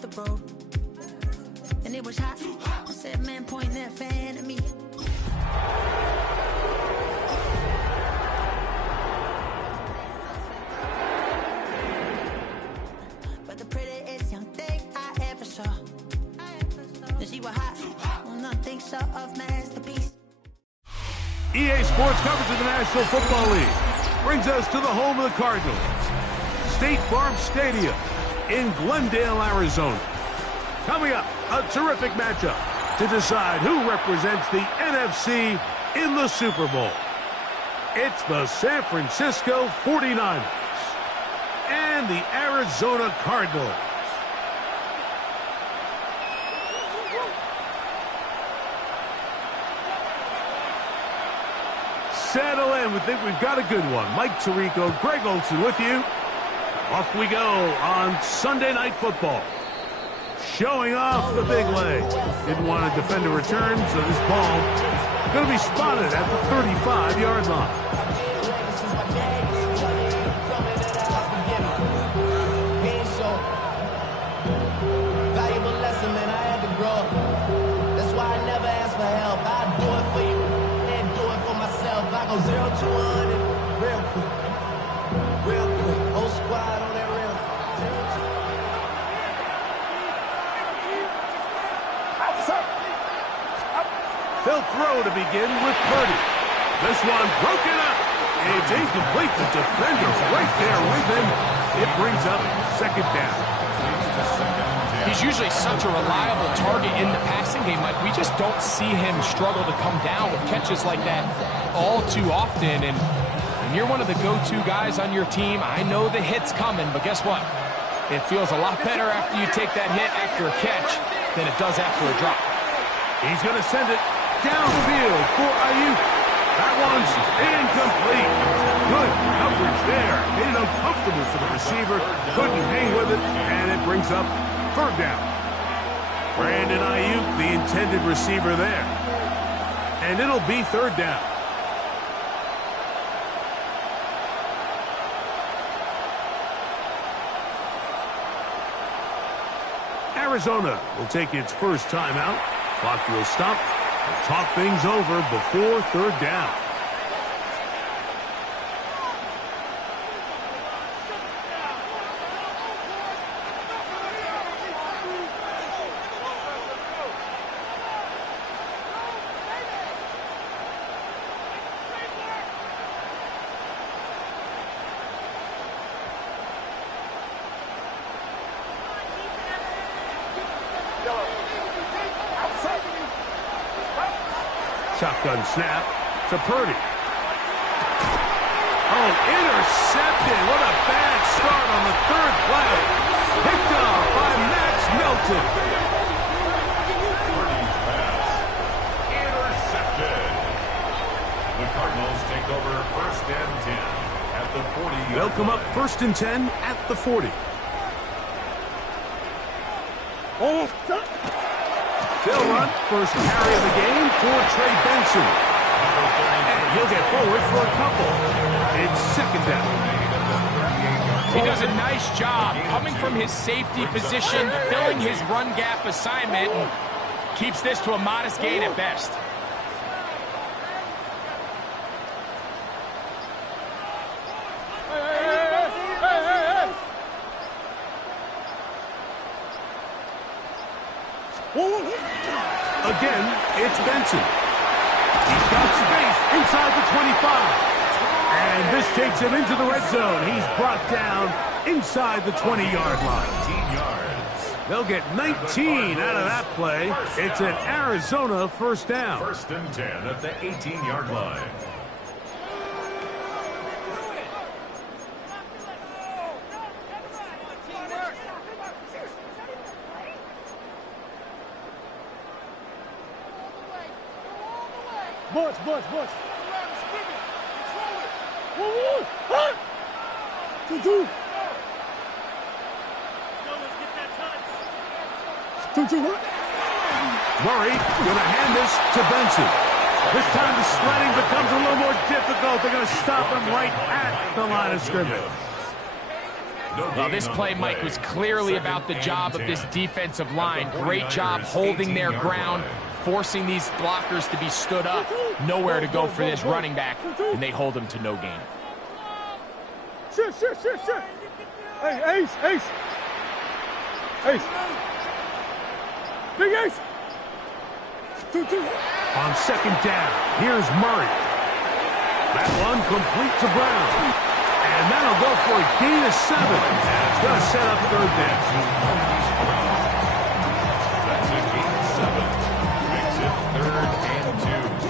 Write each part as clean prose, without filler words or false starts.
the road. And it was hot. I said, man, point that fan at me. But the prettiest young thing I ever saw. And she was hot. Well, nothing short of masterpiece. EA Sports coverage of the National Football League brings us to the home of the Cardinals, State Farm Stadium in Glendale, Arizona. Coming up, a terrific matchup to decide who represents the NFC in the Super Bowl. It's the San Francisco 49ers and the Arizona Cardinals. Settle in. We think we've got a good one. Mike Tirico, Greg Olsen with you. Off we go on Sunday Night Football. Showing off the big leg. Didn't want to defend a return, so this ball going to be spotted at the 35-yard line. Valuable lesson, man. I had to grow. That's why I never ask for help. I do it for you and do it for myself. I go 0 to 100 real quick. Real quick. Whole squad on that real quick. They'll throw to begin with Purdy. This one broken up. It's incomplete. The defender right there with him. It brings up second down. He's usually such a reliable target in the passing game, Mike. We just don't see him struggle to come down with catches like that all too often. And you're one of the go-to guys on your team. I know the hit's coming, but guess what? It feels a lot better after you take that hit after a catch than it does after a drop. He's going to send it downfield for Ayuk. That one's incomplete. Good coverage there. Made it uncomfortable for the receiver. Couldn't hang with it, and it brings up third down. Brandon Ayuk, the intended receiver there. And it'll be third down. Arizona will take its first timeout. Clock will stop. We'll talk things over before third down. Shotgun snap to Purdy. Oh, intercepted. What a bad start on the third play. Picked off by Max Melton. Purdy's pass. Intercepted. The Cardinals take over first and 10 at the 40. They'll come up first and 10 at the 40. They'll run first carry of the game for Trey Benson. And he'll get forward for a couple. It's second down. He does a nice job coming from his safety position, filling his run gap assignment, and keeps this to a modest gain at best. Again, it's Benson. He's got space inside the 25. And this takes him into the red zone. He's brought down inside the 20-yard line. 19 yards. They'll get 19 out of that play. It's an Arizona first down. First and 10 at the 18-yard line. Bunch. Two. Murray going to hand this to Benson. This time the sledding becomes a little more difficult. They're going to stop him right at the line of scrimmage. Well, this play, Mike, was clearly about the job of this defensive line. Great job holding their ground, forcing these blockers to be stood up. Nowhere to go for this running back, and they hold him to no gain. Shit. Hey, Ace. Ace. Big Ace. Two. On second down, here's Murray. That one complete to Brown. And that'll go for a gain of 7. And it's going to set up third down. That's a gain of 7. Makes it 3rd and 2.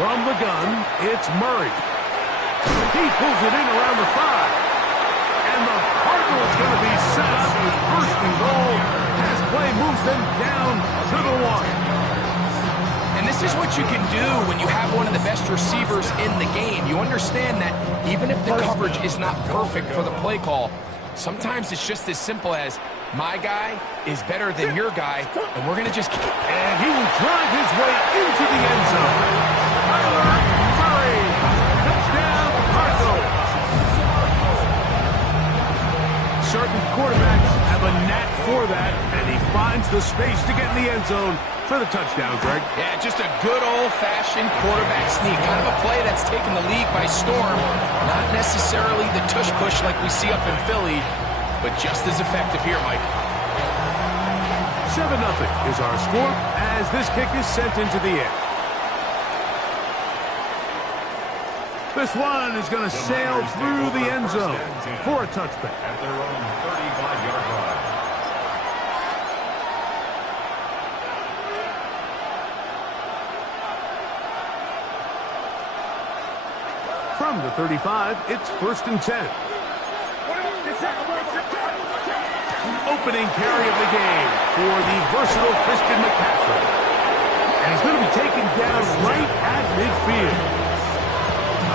From the gun, it's Murray. He pulls it in around the 5. And the Cardinals going to be set up with 1st and goal as play moves them down to the 1. And this is what you can do when you have one of the best receivers in the game. You understand that even if the coverage is not perfect for the play call, sometimes it's just as simple as, my guy is better than your guy, and we're going to just... And he will drive his way into the end zone. Murray, touchdown, Cardinals. Certain quarterbacks have a knack for that, and he finds the space to get in the end zone for the touchdown, Greg. Yeah, just a good old-fashioned quarterback sneak. Kind of a play that's taken the league by storm. Not necessarily the tush-push like we see up in Philly, but just as effective here, Mike. 7-0 is our score as this kick is sent into the air. This one is going to sail through the end zone for a touchback. At their own 35-yard line. From the 35, it's 1st and 10. Opening carry of the game for the versatile Christian McCaffrey. And he's going to be taken down right at midfield.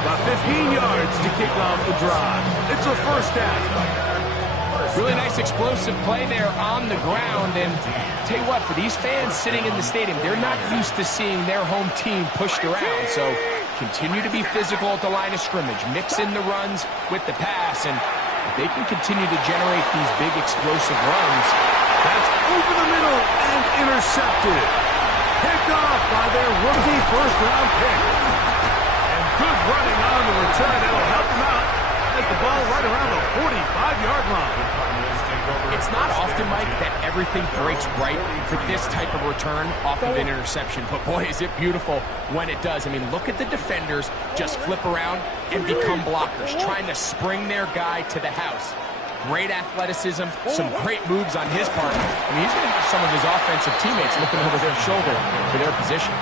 About 15 yards to kick off the drive. It's a 1st down. Really nice explosive play there on the ground. And tell you what, for these fans sitting in the stadium, they're not used to seeing their home team pushed around. So continue to be physical at the line of scrimmage. Mix in the runs with the pass, and they can continue to generate these big explosive runs. That's over the middle and intercepted. Picked off by their rookie 1st-round pick. And good running on the return. That'll help them out. Take the ball right around the 45-yard line. It's not often, Mike, that everything breaks right for this type of return off of an interception. But boy, is it beautiful when it does. I mean, look at the defenders just flip around and become blockers, trying to spring their guy to the house. Great athleticism, some great moves on his part. I mean, he's going to have some of his offensive teammates looking over their shoulder for their position.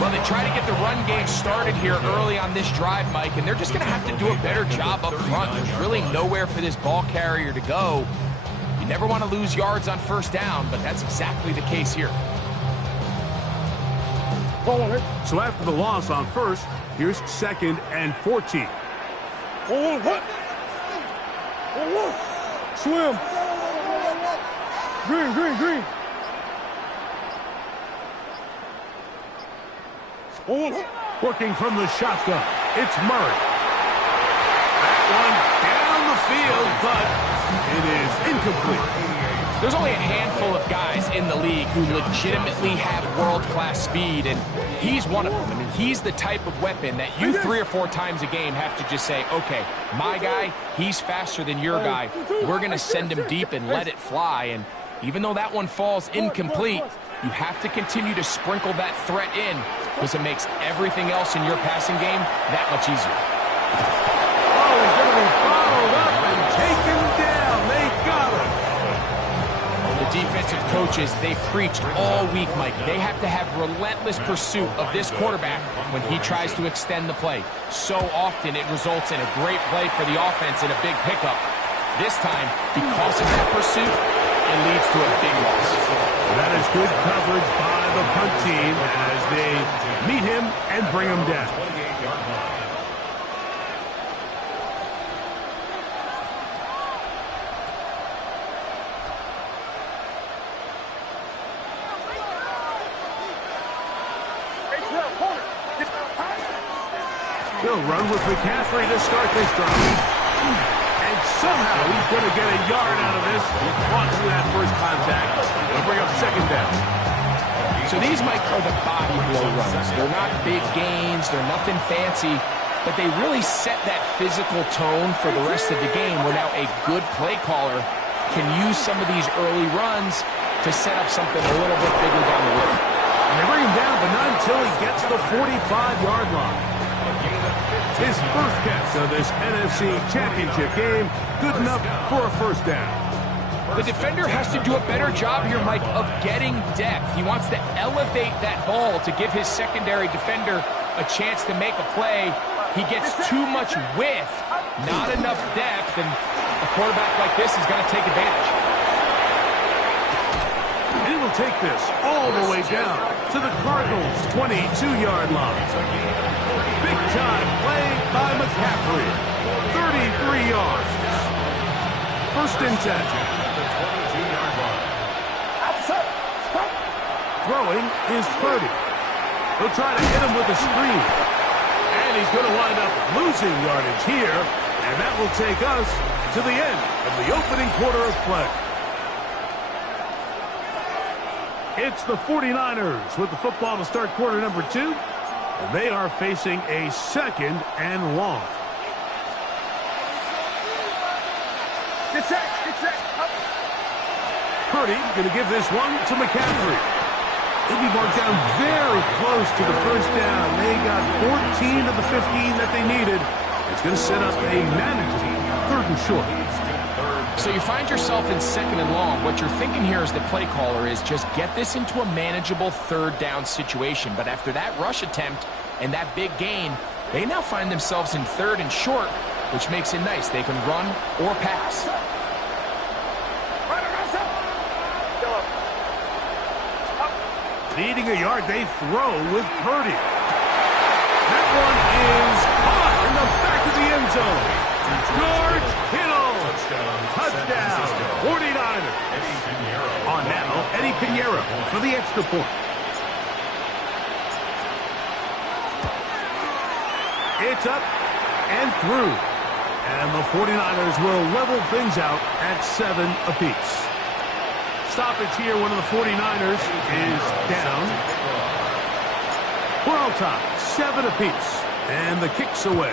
Well, they try to get the run game started here early on this drive, Mike, and they're just going to have to do a better job up front. There's really nowhere for this ball carrier to go. You never want to lose yards on 1st down, but that's exactly the case here. So after the loss on 1st, here's 2nd and 14. Swim. Green. Working from the shotgun, it's Murray. That one down the field, but it is incomplete. There's only a handful of guys in the league who legitimately have world-class speed, and he's one of them. I mean, he's the type of weapon that you 3 or 4 times a game have to just say, okay, my guy, he's faster than your guy. We're going to send him deep and let it fly, and even though that one falls incomplete, you have to continue to sprinkle that threat in because it makes everything else in your passing game that much easier. Oh, he's going to be followed up and taken down. They got him. The defensive coaches, they preached all week, Mike. They have to have relentless pursuit of this quarterback when he tries to extend the play. So often it results in a great play for the offense and a big pickup. This time, because of that pursuit, it leads to a big loss. That is good coverage by the punt team as they meet him and bring him down. 28-yard line. He'll run with McCaffrey to start this drive. And somehow he's going to get a yard out of this. He fought through that first contact. They'll bring up second down. So these, Mike, are the body blow runs. They're not big gains. They're nothing fancy. But they really set that physical tone for the rest of the game where now a good play caller can use some of these early runs to set up something a little bit bigger down the road. And they bring him down, but not until he gets the 45-yard line. His first catch of this NFC Championship game, good enough for a first down. The defender has to do a better job here, Mike, of getting depth. He wants to elevate that ball to give his secondary defender a chance to make a play. He gets too much width, not enough depth, and a quarterback like this is going to take advantage. And he will take this all the way down to the Cardinals' 22-yard line. Big-time play by McCaffrey. 33 yards. First and 10. Throwing is Purdy. He'll try to hit him with a screen. And he's going to wind up losing yardage here. And that will take us to the end of the opening quarter of play. It's the 49ers with the football to start quarter number 2. And they are facing a second and long. Get set, up. Purdy going to give this one to McCaffrey. They'll be marked down very close to the first down. They got 14 of the 15 that they needed. It's going to set up a manageable third and short. So you find yourself in second and long. What you're thinking here as the play caller is just get this into a manageable third down situation. But after that rush attempt and that big gain, they now find themselves in third and short, which makes it nice. They can run or pass. Needing a yard, they throw with Purdy. That one is caught in the back of the end zone. George Kittle. Touchdown, 49ers. On now, Eddie Pinheiro for the extra point. It's up and through. And the 49ers will level things out at 7 apiece. Stoppage here, one of the 49ers is down. We're all tied, 7 apiece. And the kick's away.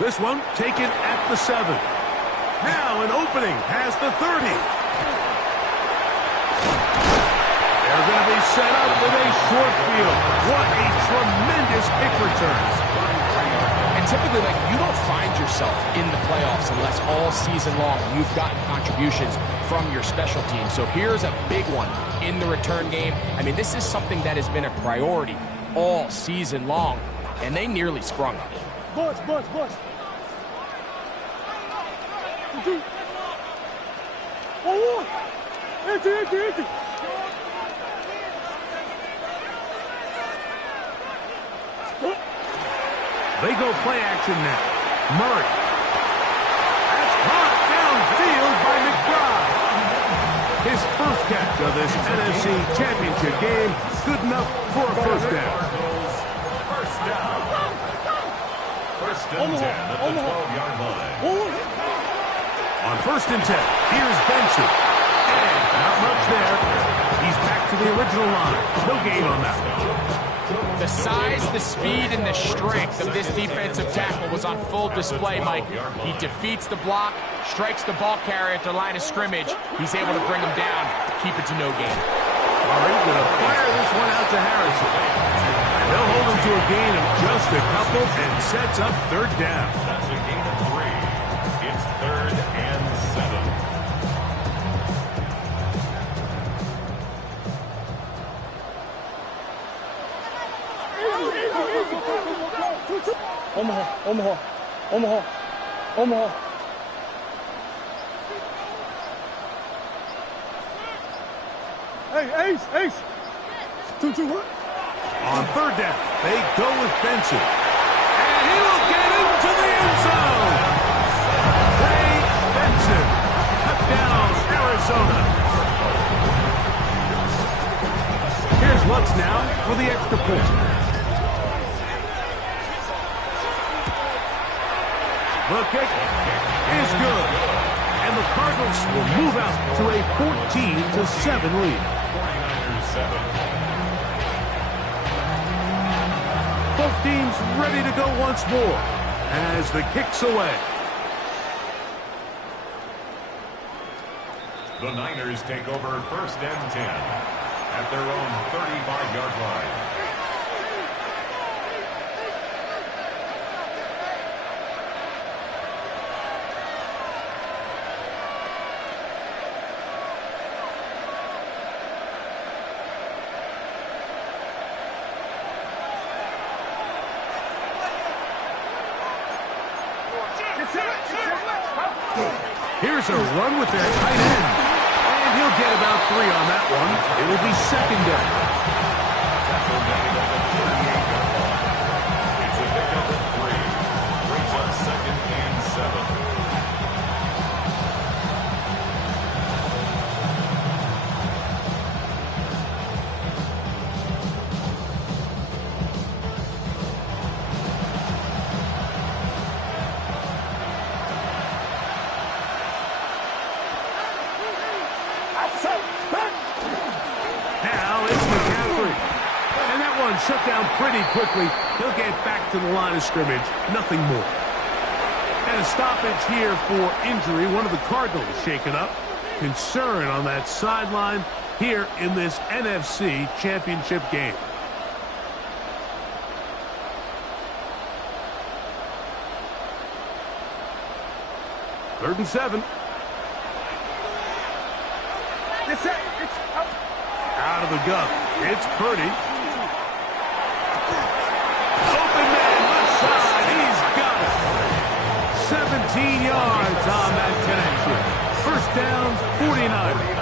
This one taken at the 7. Now an opening past the 30. They're going to be set up with a short field. What a tremendous kick return. And typically, like, you don't find yourself in the playoffs unless all season long you've gotten contributions from your special team. So here's a big one in the return game. I mean, this is something that has been a priority all season long, and they nearly sprung up. Bush. Oh, empty. They go play action now. Murray. That's caught downfield by McBride. His first catch of this NFC Championship game. Good enough for a first down. First and 10 at the 12-yard line. On first and 10, here's Benson. And not much there. He's back to the original line. No gain on that one. The size, the speed, and the strength of this defensive tackle was on full display, Mike. He defeats the block, strikes the ball carrier at the line of scrimmage. He's able to bring him down, keep it to no gain. Murray's going to fire this one out to Harrison. And they'll hold him to a gain of just a couple and sets up third down. That's a gain of 3. It's 3rd and 7. Omaha. Omaha. Omaha. Hey, Ace, Ace. 2-2, what? On third down, they go with Benson. And he will get into the end zone. Trey Benson, touchdown, Arizona. Here's Lutz now for the extra point. The kick is good. And the Cardinals will move out to a 14-7 lead. 49ers 7. Both teams ready to go once more as the kick's away. The Niners take over 1st and 10 at their own 35-yard line. Here's a run with their tight end. And he'll get about 3 on that one. It will be 2nd down. It's a pickup of 3. Brings up 2nd and 7. Shut down pretty quickly. He'll get back to the line of scrimmage. Nothing more. And a stoppage here for injury. One of the Cardinals shaken up. Concern on that sideline here in this NFC Championship game. Third and 7. Out of the gun. It's Purdy. Open man, left side. He's got it. 17 yards on that connection. 1st down, 49ers.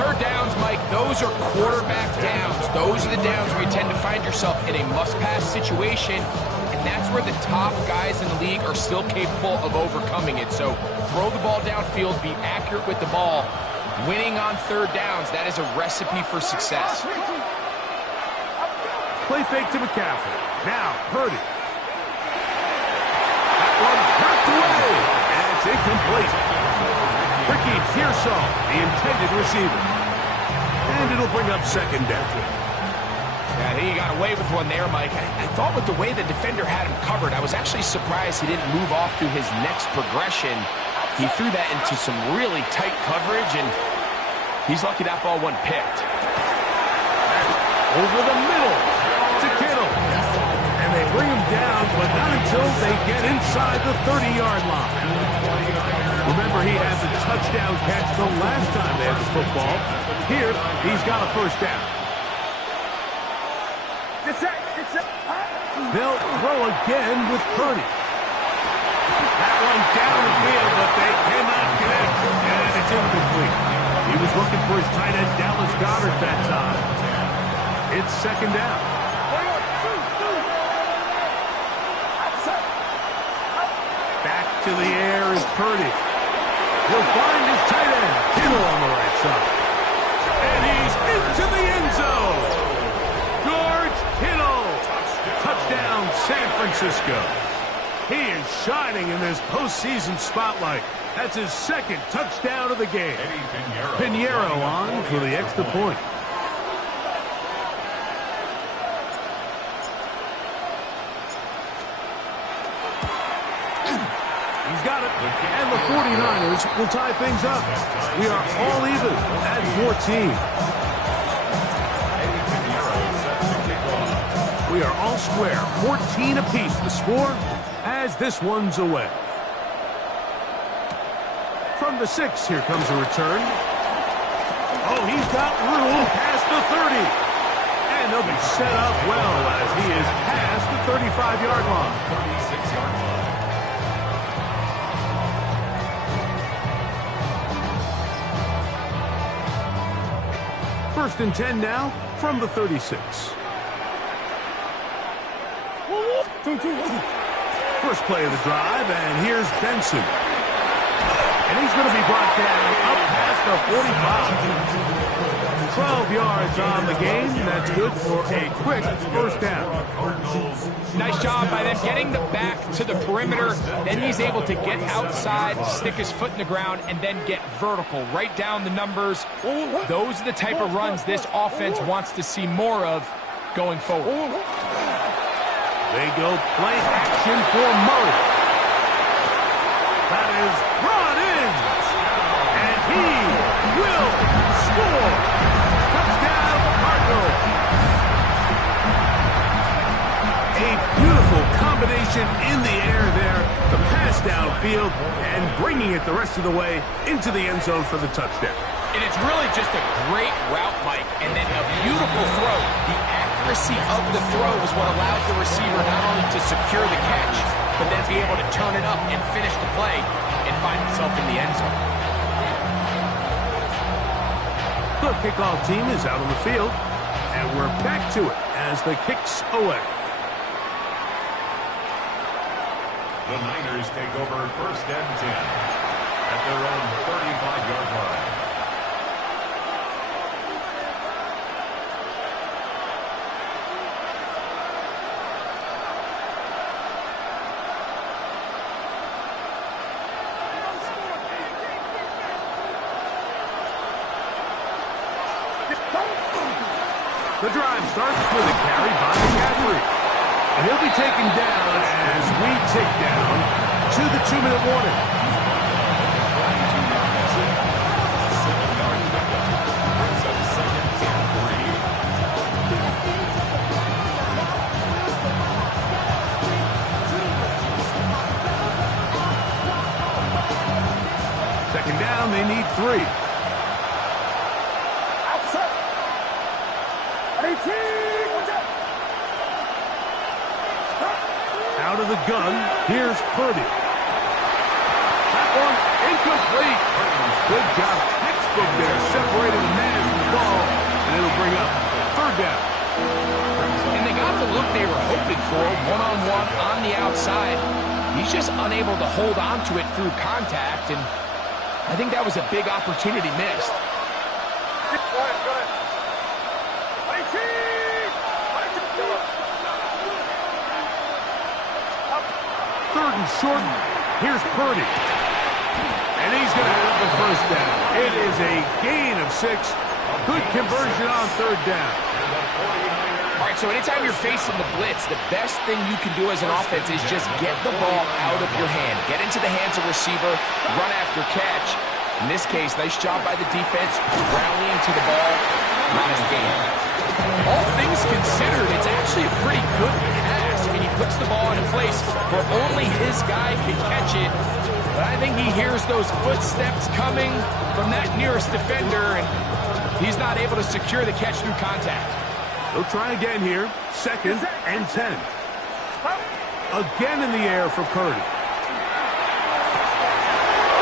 3rd downs, Mike, those are quarterback downs. Those are the downs where you tend to find yourself in a must-pass situation, and that's where the top guys in the league are still capable of overcoming it. So throw the ball downfield, be accurate with the ball. Winning on 3rd downs, that is a recipe for success. Play fake to McCaffrey. Now, Purdy. That one knocked away, and it's incomplete. Ricky Pearsall, the intended receiver. And it'll bring up 2nd down. Yeah, I think he got away with one there, Mike. I thought with the way the defender had him covered, I was actually surprised he didn't move off to his next progression. He threw that into some really tight coverage, and he's lucky that ball wasn't picked. Over the middle to Kittle. And they bring him down, but not until they get inside the 30-yard line. Remember, he had the touchdown catch the last time they had the football. Here, he's got a 1st down. They'll throw again with Purdy. That one down the field, but they cannot connect. And it's incomplete. He was looking for his tight end, Dallas Goedert, that time. It's 2nd down. Back to the air is Purdy. He'll find his tight end, Kittle, on the right side. And he's into the end zone. George Kittle. Touchdown, San Francisco. He is shining in this postseason spotlight. That's his 2nd touchdown of the game. Pinheiro on for the extra point. He's got it. And the 49ers will tie things up. We are all even at 14. We are all square. 14 apiece the score as this one's away. From the 6, here comes a return. Oh, he's got room past the 30. And they'll be set up well as he is past the 35-yard line. 36-yard line. First and 10 now from the 36. First play of the drive, and here's Benson. And he's going to be brought down up past the 45. 12 yards on the game. That's good for a quick first down. Nice job by them getting the back to the perimeter. Then he's able to get outside, stick his foot in the ground, and then get vertical. Right down the numbers. Those are the type of runs this offense wants to see more of going forward. They go play action for Murray. That is brought in. And he will score. Touchdown, Cardinals. A beautiful combination in the air there. The pass downfield and bringing it the rest of the way into the end zone for the touchdown. And it's really just a great route, Mike, and then a beautiful throw. The accuracy of the throw is what allowed the receiver not only to secure the catch, but then be able to turn it up and finish the play and find himself in the end zone. The kickoff team is out on the field, and we're back to it as the kick's away. The Niners take over first and 10 at their own 35-yard line. The drive starts with a carry by McCaffrey. And he'll be taken down as we tick down to the 2-minute warning. Second down, they need 3. Out of the gun, here's Purdy. That one incomplete. Good job, textbook there, separating the man from the ball, and it'll bring up third down. And they got the look they were hoping for, one-on-one on the outside. He's just unable to hold on to it through contact, and I think that was a big opportunity missed. Third and short, here's Purdy. And he's going to have the first down. It is a gain of 6. Good conversion on third down. All right, so anytime you're facing the blitz, the best thing you can do as an offense is just get the ball out of your hand. Get into the hands of receiver, run after catch. In this case, nice job by the defense, rallying to the ball, not as gain. All things considered, it's actually a pretty good pass. I mean, he puts the ball in a place where only his guy can catch it. But I think he hears those footsteps coming from that nearest defender, and he's not able to secure the catch through contact. They'll try again here. Second and 10. Again in the air for Purdy.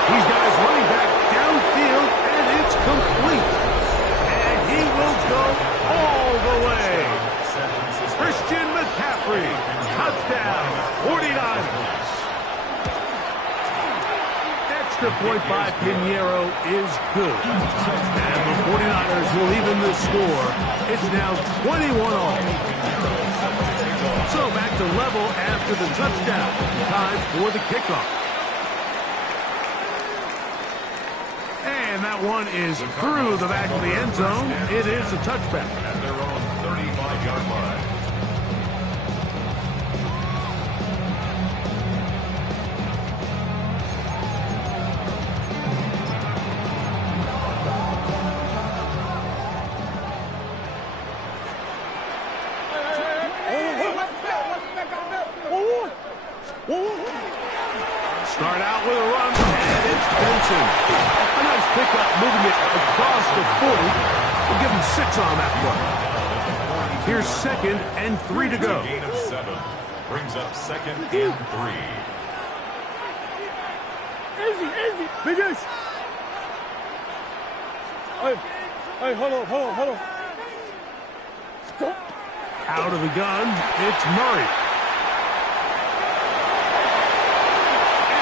He's got his running back downfield, and it's complete. And he will go all the way. Christian McCaffrey, touchdown, 49ers. Extra point by Pinheiro is good. And the 49ers will even the score. It's now 21-all. So back to level after the touchdown. Time for the kickoff. And that one is through the back of the end zone. It is a touchback. At their own 35-yard line. Start out with a run, and it's Benson. A nice pickup, moving it across the 40. We'll give him 6 on that one. Here's second and 3 to go. Gain of 7. Brings up 2nd and 3. Easy. Big Ace. Hey, hold on. Go. Out of the gun, it's Murray.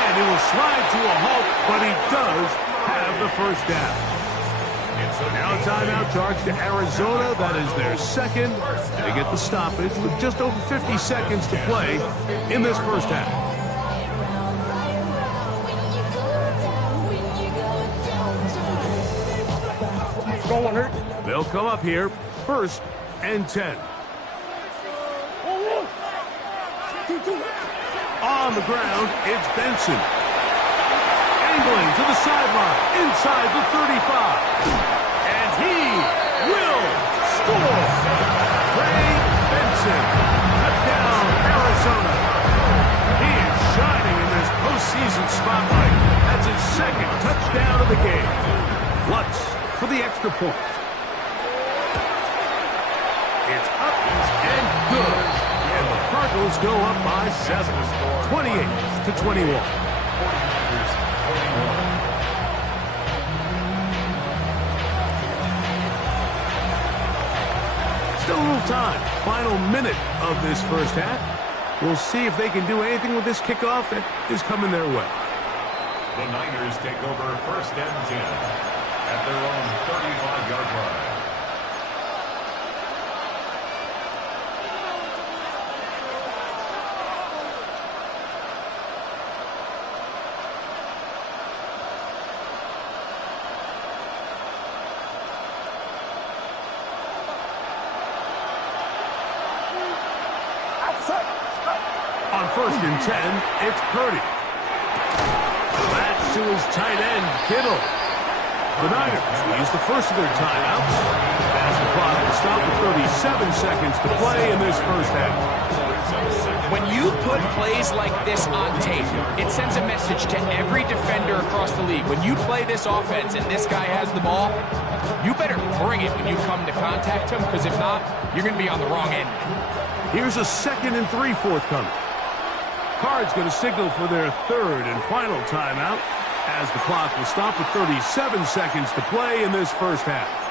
And he will slide to a halt, but he does have the first down. Now a timeout charge to Arizona. That is their second. They get the stoppage with just over 50 seconds to play in this first half. They'll come up here, 1st and 10. On the ground, it's Benson. Angling to the sideline, inside the 35. And he will score. Trey Benson, touchdown, Arizona. He is shining in this postseason spotlight. That's his 2nd touchdown of the game. Lutz for the extra point. It's up and good. And the Cardinals go up by 7, 28-21. Still a little time. Final minute of this first half. We'll see if they can do anything with this kickoff that is coming their way. The Niners take over 1st and 10 at their own 35-yard line. On 1st and 10, it's Purdy. That's to his tight end, Kittle. The Niners use the first of their timeouts as the clock will stop with 37 seconds to play in this first half. When you put plays like this on tape, it sends a message to every defender across the league. When you play this offense and this guy has the ball, you better bring it when you come to contact him, because if not, you're going to be on the wrong end. Here's a 2nd and 3 forthcoming. Cards going to signal for their 3rd and final timeout as the clock will stop with 37 seconds to play in this first half.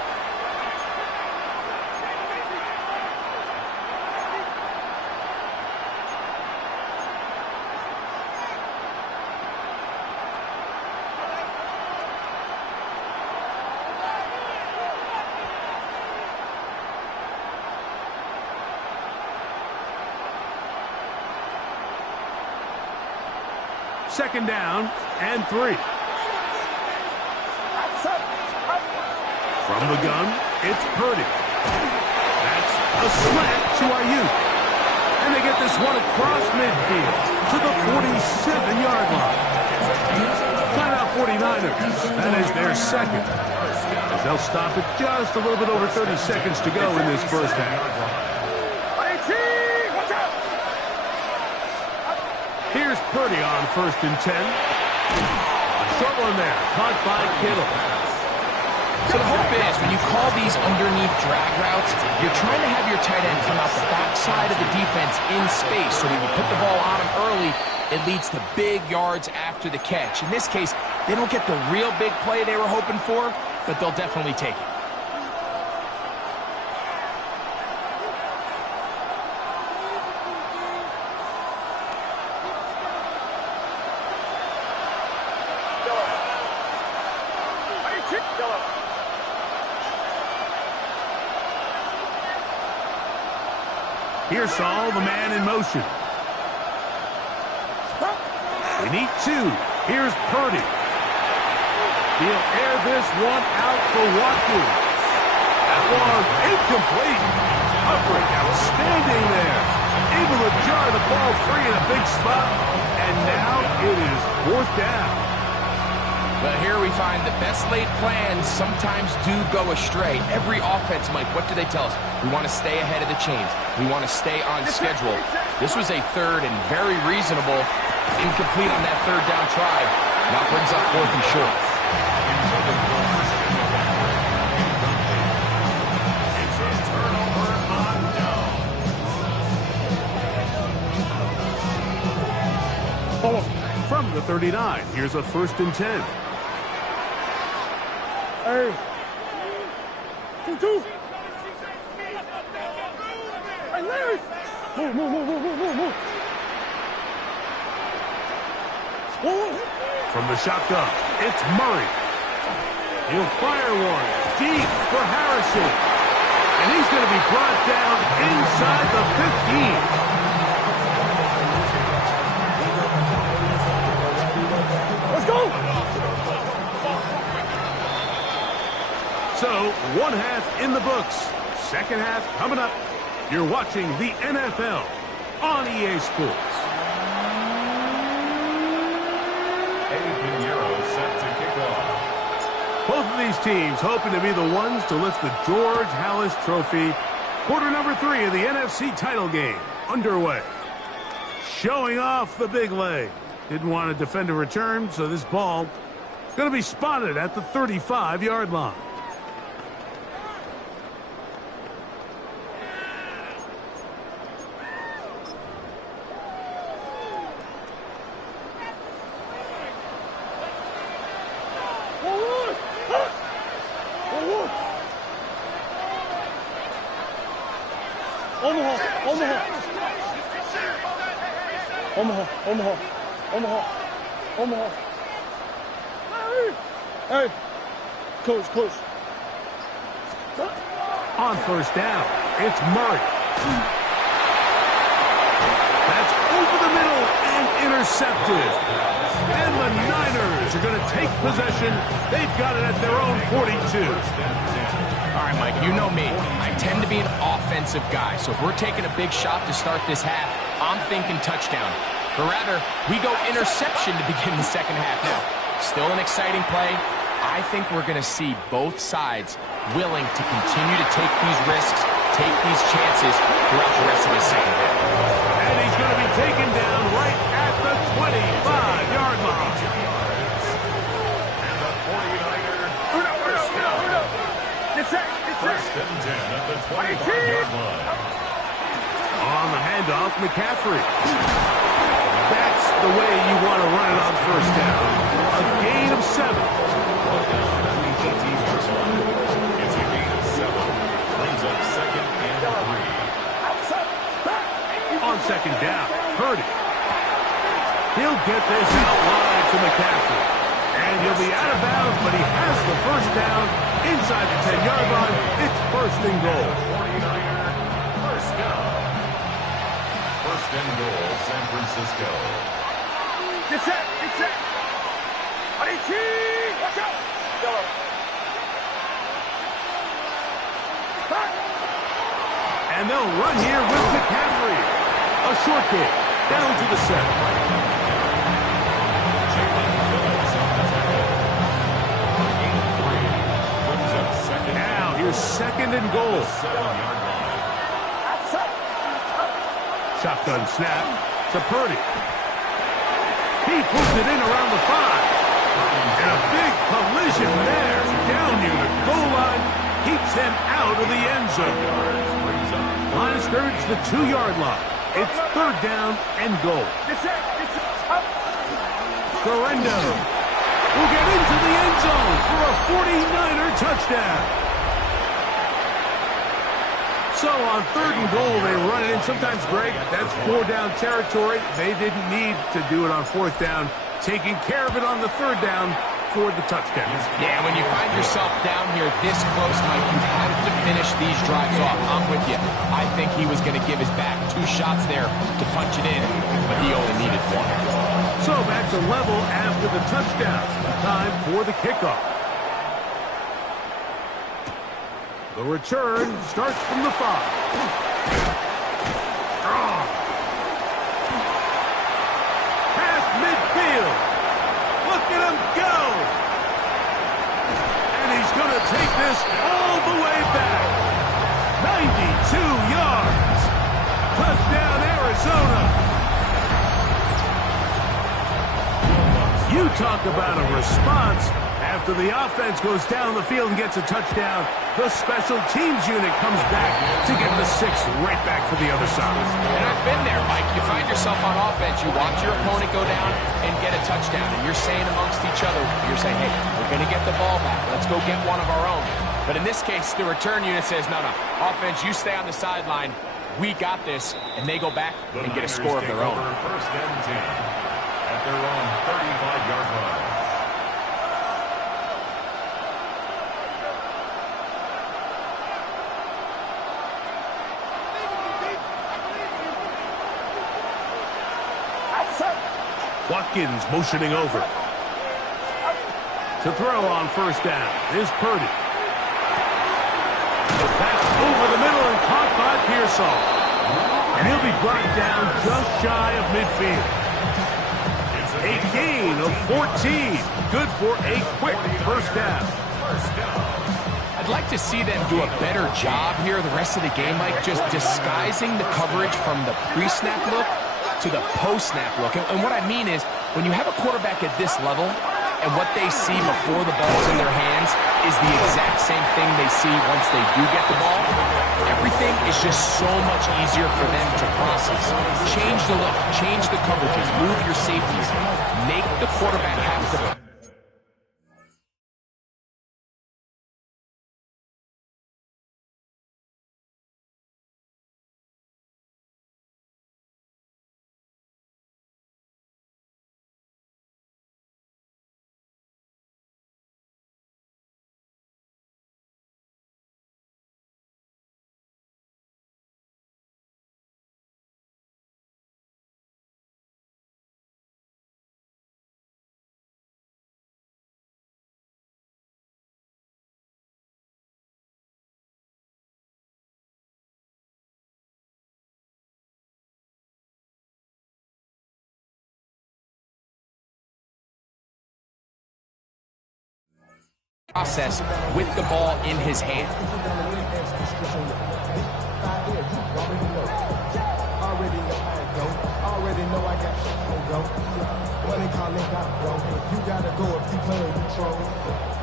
Second down and 3. From the gun, it's Purdy. That's a slant to Ayuk. And they get this one across midfield to the 47-yard line. Timeout 49ers. That is their 2nd. As they'll stop it just a little bit over 30 seconds to go in this first half. Here's Purdy on 1st and 10. A short one there, caught by Kittle. So the hope is, when you call these underneath drag routes, you're trying to have your tight end come out the backside of the defense in space, so when you put the ball on him early, it leads to big yards after the catch. In this case, they don't get the real big play they were hoping for, but they'll definitely take it. Here's Saul, the man in motion. They need 2. Here's Purdy. He'll air this one out for Watkins. That one incomplete. Coverage outstanding there. Able to jar the ball free in a big spot. And now it is 4th down. But here we find the best laid plans sometimes do go astray. Every offense, Mike, what do they tell us? We want to stay ahead of the chains. We want to stay on schedule. This was a 3rd and very reasonable, incomplete on that 3rd down try. Now brings up 4th and short. It's a turnover on down. From the 39, here's a 1st and 10. Hey. 2-2. Hey, Larry. Move. From the shotgun, it's Murray. He'll fire one deep for Harrison. And he's going to be brought down inside the 15. Let's go. So, 1 half in the books. 2nd half coming up. You're watching the NFL on EA Sports. Set to kick off. Both of these teams hoping to be the ones to lift the George Halas Trophy. Quarter number 3 of the NFC title game underway. Showing off the big leg. Didn't want to defend a return, so this ball is going to be spotted at the 35-yard line. Omaha. Hey. Coach. On 1st down, it's Murray. That's over the middle and intercepted. And the Niners are going to take possession. They've got it at their own 42. All right, Mike, you know me. I tend to be an offensive guy, so if we're taking a big shot to start this half, I'm thinking touchdown. Or rather, we go interception to begin the 2nd half. Now, still an exciting play. I think we're going to see both sides willing to continue to take these risks, take these chances throughout the rest of the 2nd half. And he's going to be taken down right at the 25-yard line. And the 49er. It's it. 1st and 10 at the 25-yard line. On the handoff, McCaffrey. That's the way you want to run it on 1st down. A gain of 7. It's a gain of 7. Brings up 2nd and 3. On 2nd down, Purdy. He'll get this out wide to McCaffrey. And he'll be out of bounds, but he has the 1st down inside the 10-yard line. It's 1st and goal. 49er, 1st down. 1st and goal, San Francisco. It's it. Watch out. And they'll run here with McCaffrey. A short kick down to the 7. Now here's 2nd and goal. 7-yard line. Shotgun snap to Purdy. He pulls it in around the 5. And a big collision there. Down near the goal line. Keeps him out of the end zone. Line of scrimmage, the 2-yard line. It's 3rd down and goal. Correndo will get into the end zone for a 49er touchdown. So on 3rd and goal, they run it in. Sometimes, Greg, that's 4-down territory. They didn't need to do it on 4th down. Taking care of it on the 3rd down for the touchdown. Yeah, when you find yourself down here this close, Mike, you have to finish these drives off. I'm with you. I think he was going to give his back 2 shots there to punch it in, but he only needed 1. So back to level after the touchdown. Time for the kickoff. The return starts from the 5. Strong. Past midfield. Look at him go. And he's going to take this all the way back. 92 yards. Touchdown, Arizona. You talk about a response after After the offense goes down the field and gets a touchdown, the special teams unit comes back to get the 6 right back for the other side. And I've been there, Mike. You find yourself on offense, you watch your opponent go down and get a touchdown, and you're saying amongst each other, you're saying, hey, we're going to get the ball back. Let's go get one of our own. But in this case, the return unit says, no, offense, you stay on the sideline. We got this, and they go back and get a score of their own. First and 10 at their own 35-yard line. Watkins motioning over. To throw on first down is Purdy. That's over the middle and caught by Pearsall. And he'll be brought down just shy of midfield. A gain of 14. Good for a quick first down. I'd like to see them do a better job here the rest of the game, Mike, just disguising the coverage from the pre-snap look to the post-snap look. And what I mean is, when you have a quarterback at this level, and what they see before the ball's in their hands is the exact same thing they see once they do get the ball, everything is just so much easier for them to process. Change the look, change the coverages, move your safeties, make the quarterback have to... process with the ball in his hand.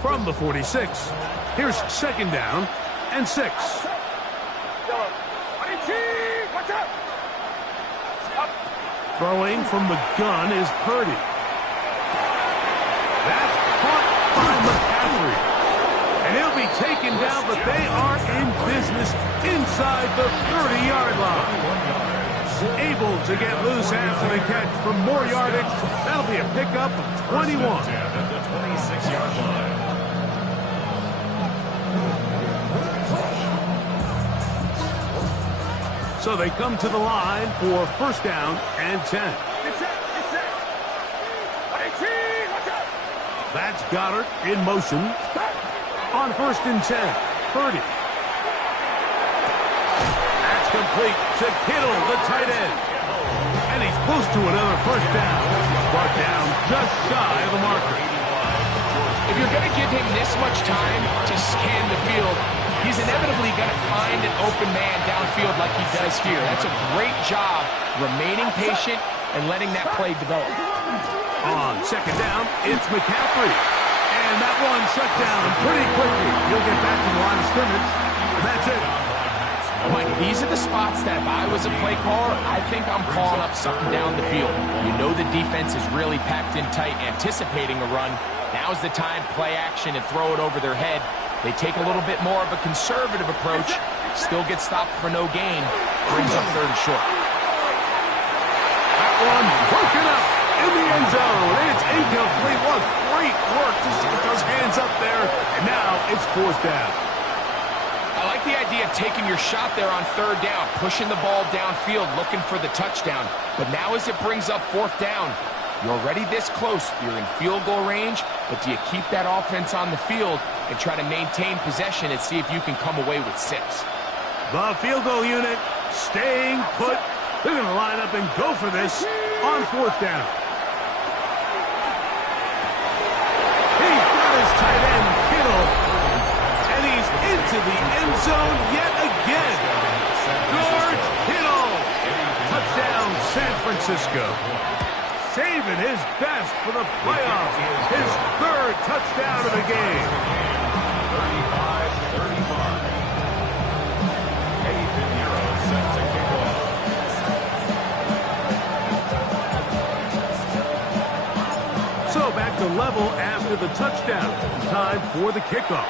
From the 46, here's second down and 6. Throwing from the gun is Purdy. That's caught by McCaffrey. And he'll be taken down, but they are in business inside the 30-yard line. Able to get loose after the catch for more yardage. That'll be a pickup of 21. At the 26-yard line. So they come to the line for first down and 10. That's Goddard in motion. On first and 10, Purdy. That's complete to Kittle, the tight end. And he's close to another first down. Brought down just shy of the marker. If you're going to give him this much time to scan the field, he's inevitably going to find an open man downfield like he does here. That's a great job remaining patient and letting that play develop. On second down, it's McCaffrey. And that one shut down pretty quickly. He'll get back to the line of scrimmage. And that's it. Mike, these are the spots that if I was a play caller, I think I'm calling up something down the field. You know the defense is really packed in tight, anticipating a run. Now's the time, play action and throw it over their head. They take a little bit more of a conservative approach, still get stopped for no gain, brings up third and short. That one broken up in the end zone. It's incomplete. What great work to get those hands up there. And now it's fourth down. I like the idea of taking your shot there on third down, pushing the ball downfield, looking for the touchdown. But now as it brings up fourth down, you're already this close. You're in field goal range, but do you keep that offense on the field and try to maintain possession and see if you can come away with 6? The field goal unit staying put. They're going to line up and go for this on fourth down. He's got his tight end, Kittle, and he's into the end zone yet again. George Kittle. Touchdown, San Francisco. saving his best for the playoffs. His third touchdown of the game. 35-35. Eighth and Euro set to kick off. So back to level after the touchdown. Time for the kickoff.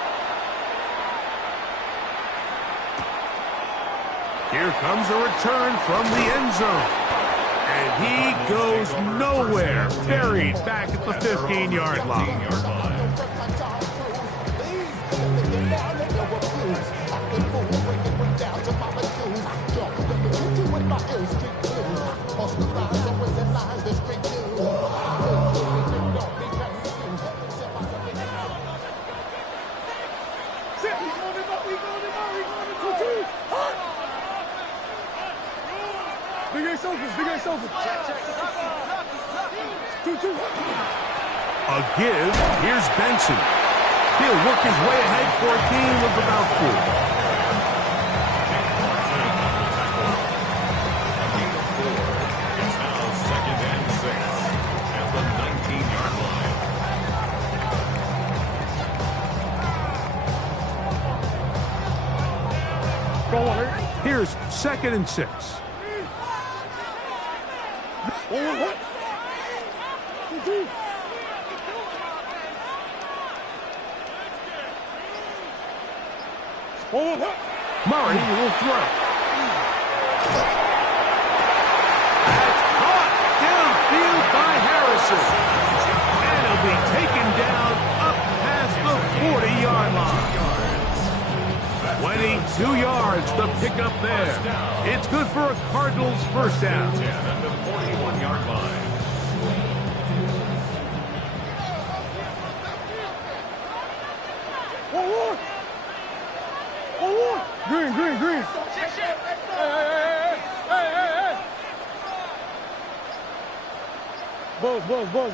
Here comes a return from the end zone. And he goes nowhere. Buried back at the 15-yard line. Big ace open. Two. A give. Here's Benson. He'll work his way ahead for a gain of about 4. It's now 2nd and 6 at the 19-yard line. Go on, Eric. Here's 2nd and 6. Murray will throw. That's caught downfield by Harrison. And he'll be taken down up past the 40-yard line. 22 yards the pickup there. It's good for a Cardinals first down. 10 at the 41-yard line. Green. Hey. Buzz.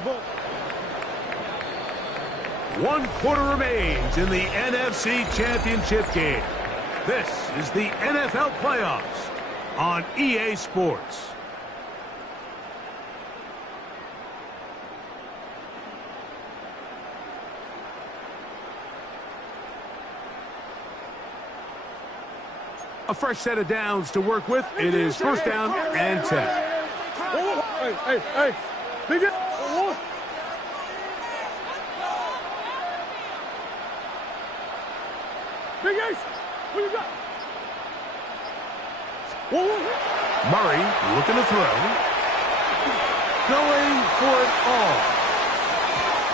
1 quarter remains in the NFC Championship game. This is the NFL Playoffs on EA Sports. A fresh set of downs to work with. It is first down and 10. Hey. Big it. Big ace. What you got? Murray looking to throw. Going for it all.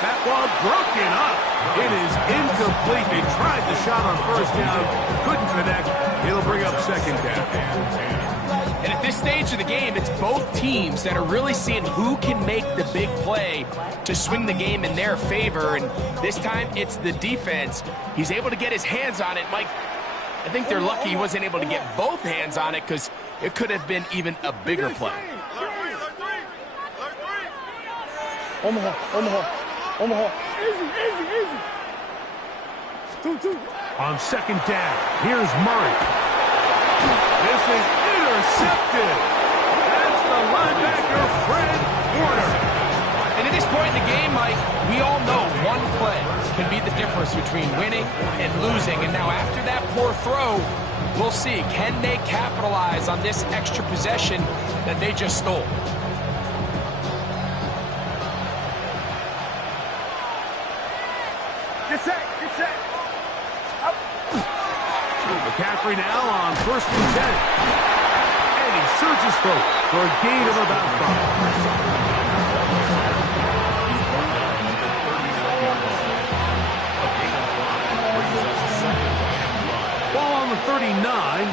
That ball broken up. It is incomplete. They tried the shot on first down. Couldn't connect. It'll bring up second down. And at this stage of the game, it's both teams that are really seeing who can make the big play to swing the game in their favor. And this time, it's the defense. He's able to get his hands on it. Mike, I think they're lucky he wasn't able to get both hands on it because it could have been even a bigger play. Omaha. Easy. 2. On second down, here's Murray. This is intercepted. That's the linebacker, Fred Warner. And at this point in the game, Mike, we all know one play can be the difference between winning and losing. And now after that poor throw, we'll see, can they capitalize on this extra possession that they just stole? Get set. McCaffrey now on first and 10. And he surges forward for a gain of about 5. Ball on the 39.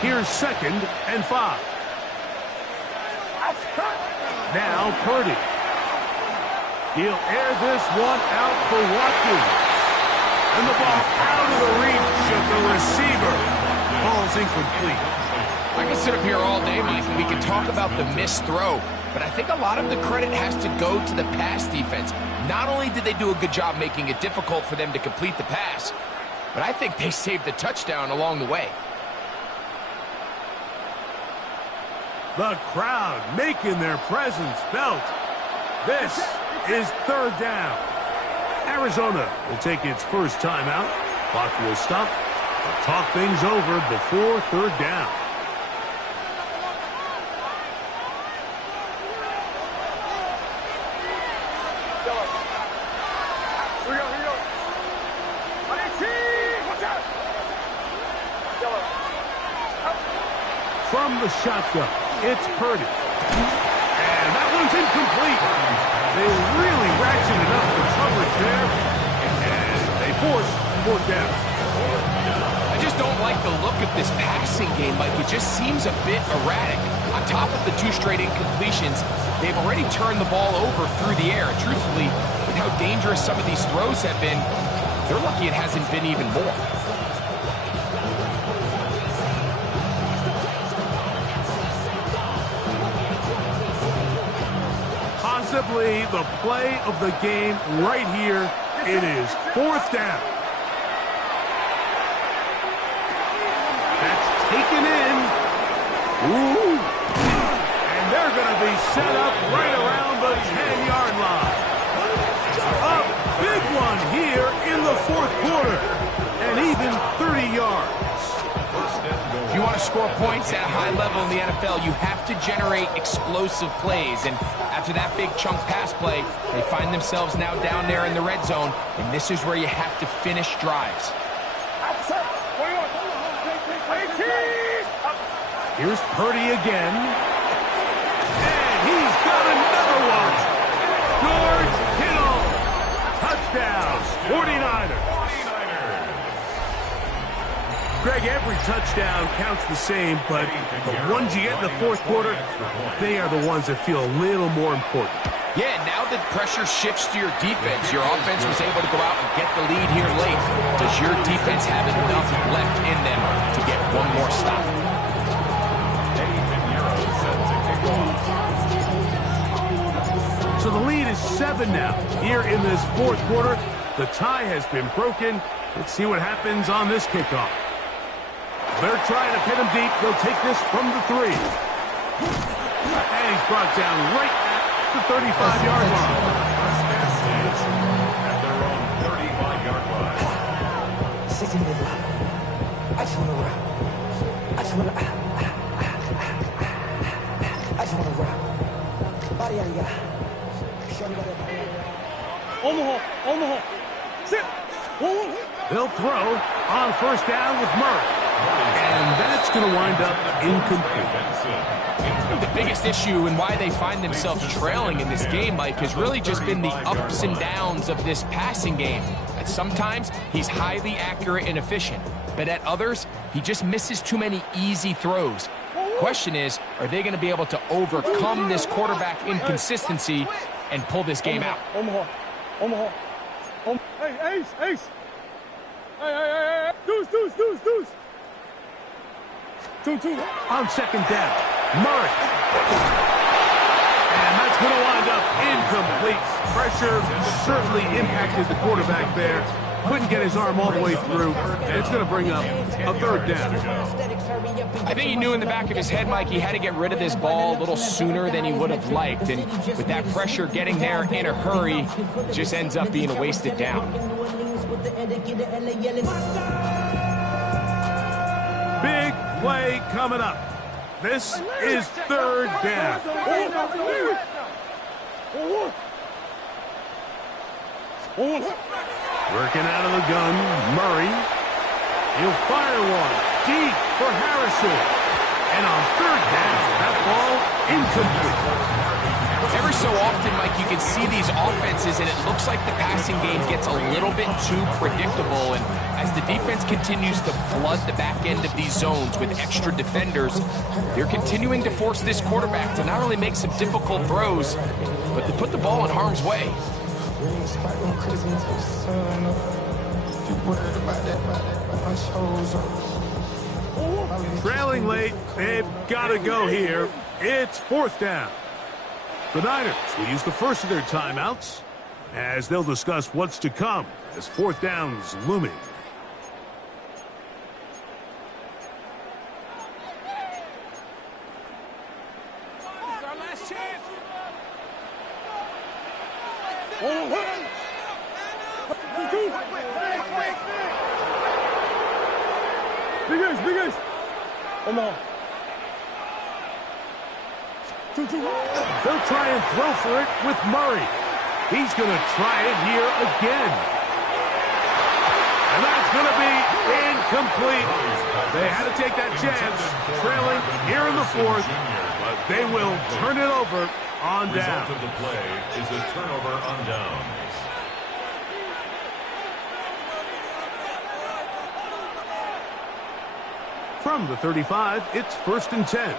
Here's 2nd and 5. Now Purdy. He'll air this one out for Watkins. And the ball out of the reach of the receiver. Ball's incomplete. I can sit up here all day, Mike, and we can talk about the missed throw, but I think a lot of the credit has to go to the pass defense. Not only did they do a good job making it difficult for them to complete the pass, but I think they saved the touchdown along the way. The crowd making their presence felt. This is third down. Arizona will take its first timeout. Clock will stop. They'll talk things over before third down. From the shotgun, it's Purdy. And that one's incomplete. They really ratcheted up the coverage there, and they force fourth down. I just don't like the look of this passing game, Mike. It just seems a bit erratic. On top of the 2 straight incompletions, they've already turned the ball over through the air. Truthfully, with how dangerous some of these throws have been, they're lucky it hasn't been even more. Possibly the play of the game right here. It is fourth down. That's taken in. Ooh. And they're going to be set up right around the 10-yard line. A big one here in the fourth quarter. And even 30 yards. If you want to score points at a high level in the NFL, you have to generate explosive plays. And after that big chunk pass play, they find themselves now down there in the red zone. And this is where you have to finish drives. Here's Purdy again. And he's got another one. George Kittle. Touchdown, 49ers. Greg, every touchdown counts the same, but the ones you get in the fourth quarter, they are the ones that feel a little more important. Yeah, now that pressure shifts to your defense, your offense was able to go out and get the lead here late. Does your defense have enough left in them to get one more stop? So the lead is 7 now here in this fourth quarter. The tie has been broken. Let's see what happens on this kickoff. They're trying to pin him deep. They'll take this from the 3. And he's brought down right at the 35-yard line. At their own 35-yard line. I just want to rock. I just want to rock. Omaha. Sit. They'll throw on first down with Murray. And that's going to wind up incomplete. The biggest issue and why they find themselves trailing in this game, Mike, has really just been the ups and downs of this passing game. At sometimes, he's highly accurate and efficient, but at others, he just misses too many easy throws. Question is, are they going to be able to overcome this quarterback inconsistency and pull this game out? Omaha. Hey, Ace. Hey. Deuce. 2. On second down, Murray. And that's going to wind up incomplete. Pressure certainly impacted the quarterback there. Couldn't get his arm all the way through, and it's going to bring up a third down. I think he knew in the back of his head, Mike, he had to get rid of this ball a little sooner than he would have liked. And with that pressure getting there in a hurry, it just ends up being a wasted down. Big play coming up. This is third down. Working out of the gun, Murray. He'll fire one deep for Harrison. And on third down, that ball incomplete. Every so often, Mike, you can see these offenses, and it looks like the passing game gets a little bit too predictable. And as the defense continues to flood the back end of these zones with extra defenders, they're continuing to force this quarterback to not only make some difficult throws, but to put the ball in harm's way. Trailing late, they've got to go here. It's fourth down. The Niners will use the first of their timeouts as they'll discuss what's to come as fourth down's looming. Omaha. 2-2. They'll try and throw for it with Murray. He's going to try it here again. And that's going to be incomplete. They had to take that chance, trailing here in the fourth, but they will turn it over on down. Result of the play is a turnover on downs. From the 35, it's 1st and 10.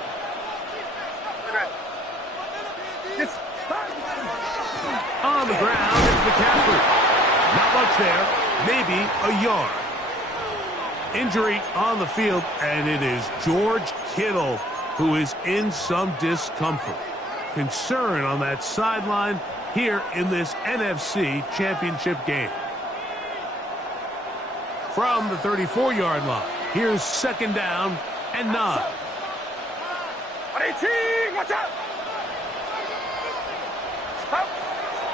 On the ground, it's McCaffrey. Not much there, maybe a yard. Injury on the field, and it is George Kittle who is in some discomfort. Concern on that sideline here in this NFC Championship game. From the 34-yard line, here's 2nd down and 9. 18, watch out!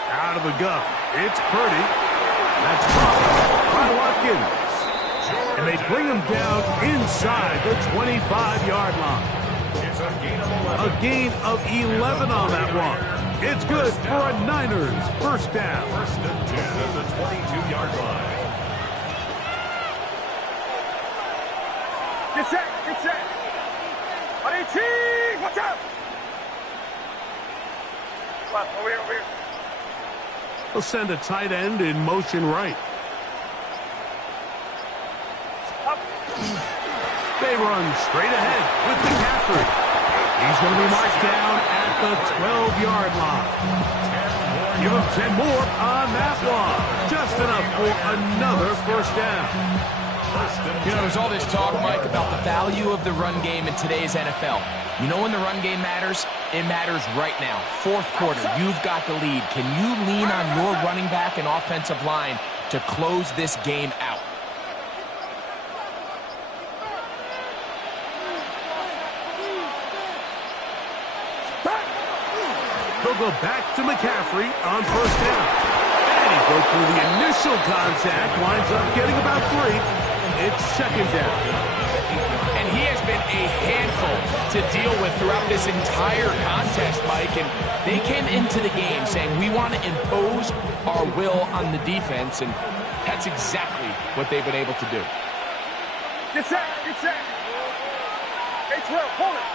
Out of the gun, it's Purdy. That's caught by Watkins. And they bring him down inside the 25-yard line. It's a gain of 11. A gain of 11 on that one. It's good for a Niners 1st down. 1st and 10 at the 22-yard line. Get set, get set. 18, watch out! Come on, over here, over here. They'll send a tight end in motion right. Up. They run straight ahead with McCaffrey. He's going to be marked down at the 12-yard line. Give him 10 more on that one. Just enough for another 1st down. You know, there's all this talk, Mike, about the value of the run game in today's NFL. You know when the run game matters? It matters right now. 4th quarter, you've got the lead. Can you lean on your running back and offensive line to close this game out? They'll go back to McCaffrey on 1st down. And he broke through the initial contact, winds up getting about 3. It's 2nd down. And he has been a handful to deal with throughout this entire contest, Mike. And they came into the game saying, we want to impose our will on the defense. And that's exactly what they've been able to do. Get set, get set. Hey, Terrell, hold it.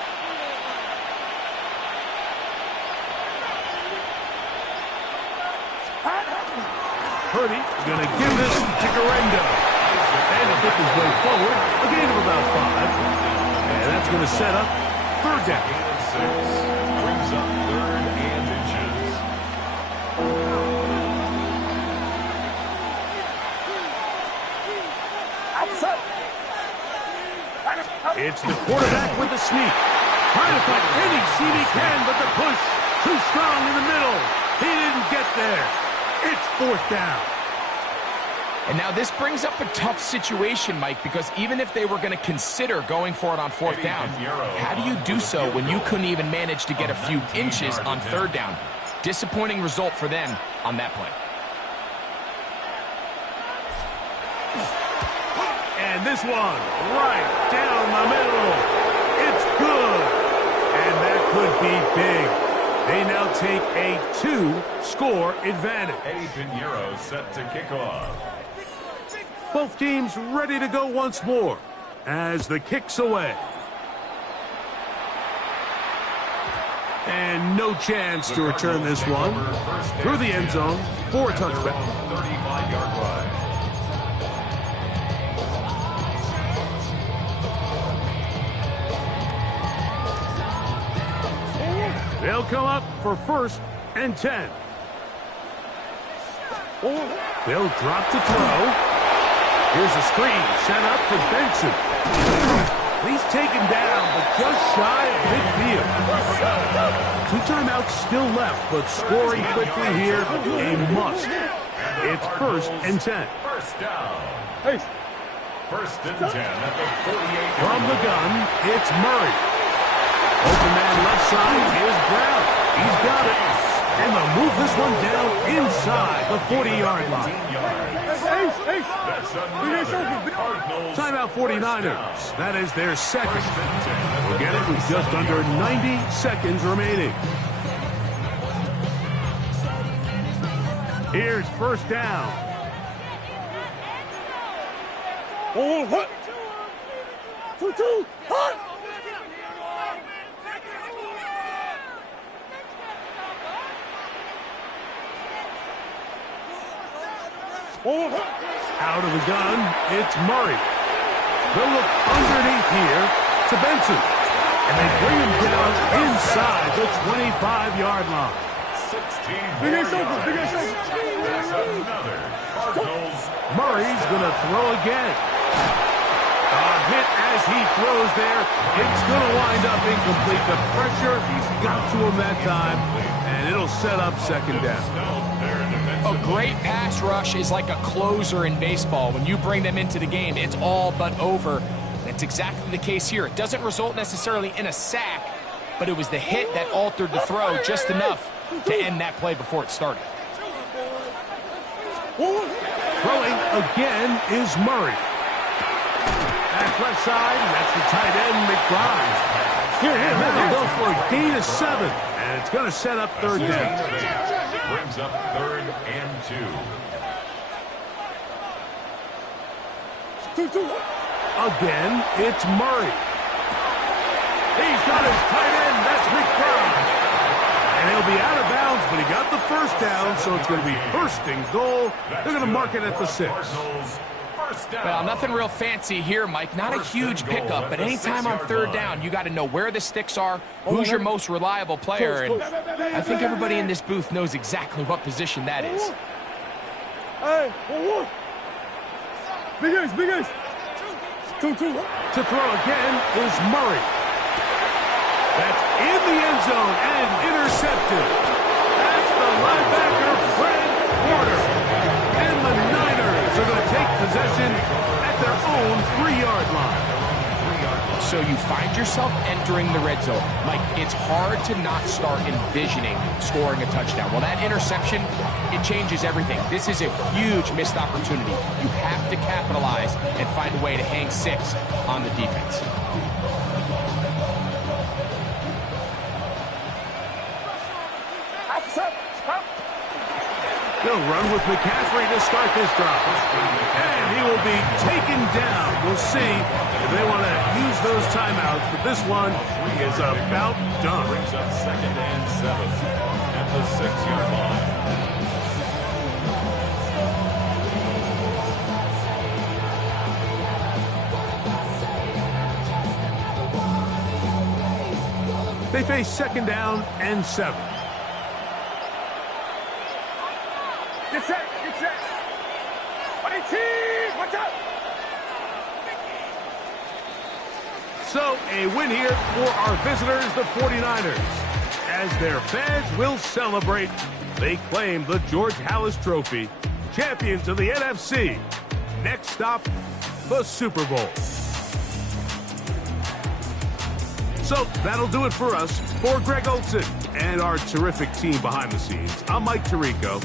Purdy going to give this to Garendo. And he'll pick his way forward, a gain of about 5. And that's going to set up 3rd down. Gain of 6. Brings up 3rd and inches. It's the quarterback with the sneak. Trying to find any seam he can, but the push too strong in the middle. He didn't get there. It's 4th down. And now this brings up a tough situation, Mike, because even if they were going to consider going for it on 4th down, how do you do so when you couldn't even manage to get a few inches on 3rd down? Disappointing result for them on that play. And this one, right down the middle. It's good. And that could be big. They now take a 2-score advantage. Eddie Pinheiro set to kick off. Both teams ready to go once more as the kick's away. And no chance to return this one through the end zone for a touchback. 35-yard line. They'll come up for 1st and 10. They'll drop to throw. Here's a screen set up for Benson. He's taken down, but just shy of midfield. 2 timeouts still left, but scoring quickly here, a must. It's 1st and 10. 1st down. Hey. 1st and 10 at the 48. From the gun, it's Murray. Open man left side is Brown. He's got it. And they'll move this one down inside the 40-yard line. Ace, Ace. That's another Cardinals Cardinals. Timeout 49ers. That is their second. We'll get it with just under 90 seconds remaining. Here's first down. Oh, hut. 2-2, hut. Oh, hut. Out of the gun, it's Murray. They'll look underneath here to Benson. And they bring him down inside the 25-yard line. 16 Big more ass over, yards. big ass over. That's another Cardinals. Murray's going to throw again. Hit as he throws there. It's going to wind up incomplete. The pressure, he's got to him that time, and it'll set up second down. A great pass rush is like a closer in baseball. When you bring them into the game, it's all but over. That's exactly the case here. It doesn't result necessarily in a sack, but it was the hit that altered the throw just enough to end that play before it started. Throwing again is Murray. That's left side, and that's the tight end, McBride. And that'll go for a gain of 7, and it's going to set up third down. Brings up 3rd and 2. Again, it's Murray. He's got his tight end, that's McBride. And he'll be out of bounds, but he got the first down, so it's going to be first and goal. They're going to mark it at the 6. Well, nothing real fancy here, Mike. Not a huge pickup, but anytime on third down, you got to know where the sticks are, who's your most reliable player, and I think everybody in this booth knows exactly what position that is. Hey, 1-1. Big ace, big ace. 2-2. To throw again is Murray. That's in the end zone and intercepted. That's the linebacker, Fred Warner. And the Niners are going to take possession at their own 3-yard line. So you find yourself entering the red zone. Mike, it's hard to not start envisioning scoring a touchdown. Well, that interception, it changes everything. This is a huge missed opportunity. You have to capitalize and find a way to hang 6 on the defense. They'll run with McCaffrey to start this drive. And he will be taken down. We'll see if they want to use those timeouts, but this one is about done. Brings up 2nd and 7 at the 6-yard line. They face 2nd down and 7. Get set, get set. 18, watch out. So a win here for our visitors, the 49ers. As their fans will celebrate, they claim the George Halas Trophy, champions of the NFC. Next stop, the Super Bowl. So that'll do it for us. For Greg Olson and our terrific team behind the scenes, I'm Mike Tirico.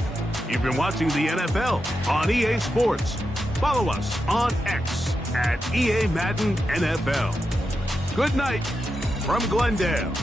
You've been watching the NFL on EA Sports. Follow us on X at EA Madden NFL. Good night from Glendale.